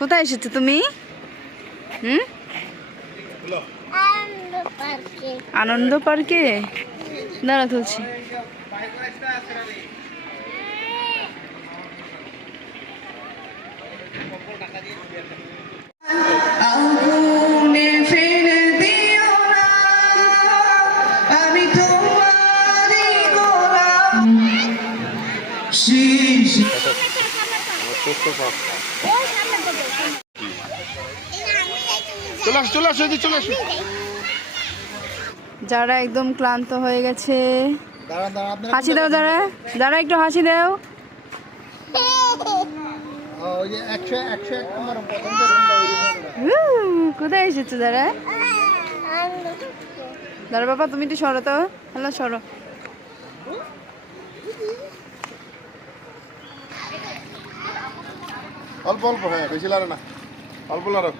কোথায় এসেছো তুমি? আনন্দ পার্কে। দাঁড়া তুলছি। যারা একদম ক্লান্ত হয়ে গেছে, হাসি দাও। যারা যারা একটু হাসি দাও। কোথায় এসেছো যারা? দাঁড়া বাবা, তুমি একটু সরো তো। হ্যালো, সরো। অল্প অল্প, হ্যাঁ বেশি লাড়ো না, অল্প লাড়ো।